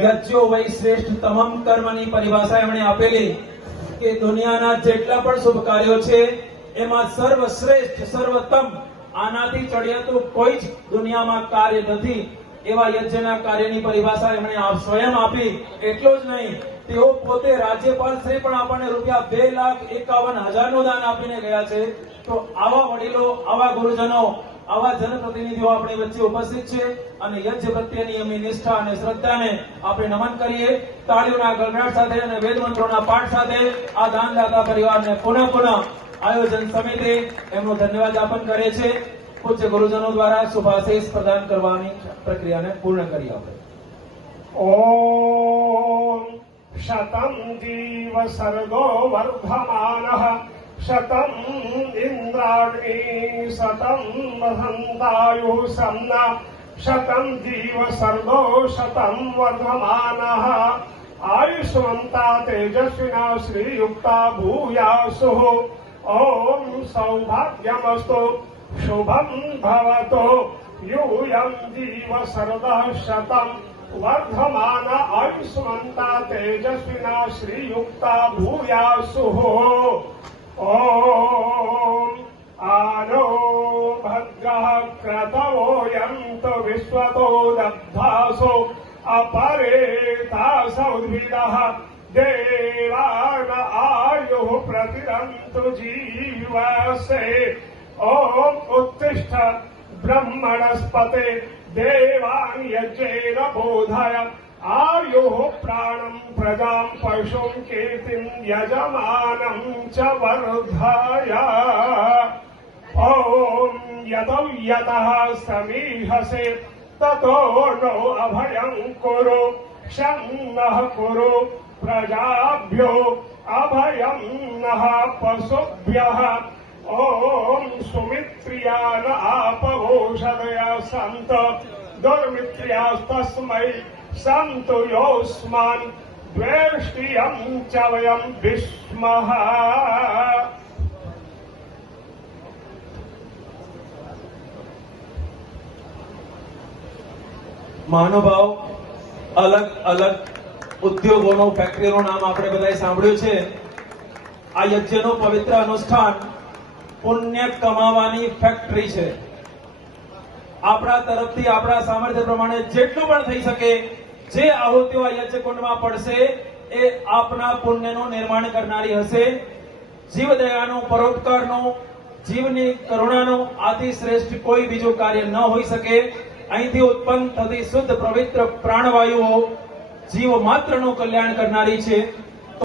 યજ્ઞો વૈ શ્રેષ્ઠ તમામ કર્મની પરિભાષા એમણે આપેલી કે દુનિયાના જેટલા પણ શુભ કાર્યો છે એમાં સર્વશ્રેષ્ઠ સર્વોત્તમ આનાથી ચડિયાતું કોઈ જ દુનિયામાં કાર્ય નથી એવા યજ્ઞના કાર્યની પરિભાષા એમણે સ્વયં આપી. એટલું જ નહીં, તેઓ પોતે રાજ્યપાલ શ્રી પણ આપણને ₹2,51,000 નું દાન આપીને ગયા છે. તો આવા વડીલો, આવા ગુરુજનો, આવા જનપ્રતિનિધિઓ આપણી વચ્ચે ઉપસ્થિત છે અને યજ્ઞ પ્રત્યેની એમની નિષ્ઠા અને શ્રદ્ધાને આપણે નમન કરીએ. તાળીઓના ગળગડાટ સાથે અને વેદ મંત્રોના પાઠ સાથે આ દાનદાતા પરિવારને પુનઃ આયોજન સમિતિ એમનો ધન્યવાદ જ્ઞાપન કરે છે. પૂજ્ય ગુરુજનો દ્વારા શુભાશીષ પ્રદાન કરવાની પ્રક્રિયાને પૂર્ણ કરી આપણે. ઓમ શતમ જીવ સર્ગો વર્ધમાનઃ શતમ ઇન્દ્રાગ્નિ શતમ વસંતાયુઃ સમના શતમ જીવ સર્ગો શતમ વર્ધમાનઃ આયુષ્મંતા તેજસ્વિના શ્રીયુક્તા ભૂયાસુઃ. ઓમ સૌભાગ્યમસ્તુ શુભમ ભવતો यूयं जीव सर्वः शतं वर्धमान आयुष्मन्ता तेजस्विना श्रीयुक्ता भूयासुः. ओम आनो भद्रः क्रतवोऽयन्तु विश्वतो दग्धासो अपरेतासौद्भिदः देवान आयुः प्रतिरन्तु जीवसे. ओम उत्तिष्ठ ब्रह्मणस्पते देवान् यज्ञेन बोधय आयुः प्राणं प्रजां पशुं कीर्तिं यजमानं च वर्धय. ॐ यतो यतः समीहसे ततो नो अभयं कुरु शन्नः कुरु प्रजाभ्यो अभयं नः पशुभ्यः. ओम सुमित्रियान आपवोषधया संत दुर्मित्र्यास्तस्मै संतु योऽस्मान् द्वेष्टियं च वयं विस्मः. મહાનુભાવ, અલગ અલગ ઉદ્યોગોનો, ફેક્ટરીઓનું નામ આપણે બધાએ સાંભળ્યું છે. આ યજ્ઞનું પવિત્ર અનુષ્ઠાન પુણ્ય કમાવાની ફેક્ટરી છે. આપણા તરફથી આપણા સામર્થ્ય પ્રમાણે જેટલું પણ થઈ શકે, જે આહુતિઓ આ યજ્ઞકુંડમાં પડશે એ આપના પુણ્યનું નિર્માણ કરનારી હશે. જીવદયાનું, પરોપકારનું, જીવની કરુણાનું આથી શ્રેષ્ઠ કોઈ બીજું કાર્ય ન હોઈ શકે. અહીંથી ઉત્પન્ન થતી શુદ્ધ પવિત્ર પ્રાણવાયુઓ જીવ માત્રનું કલ્યાણ કરનારી છે.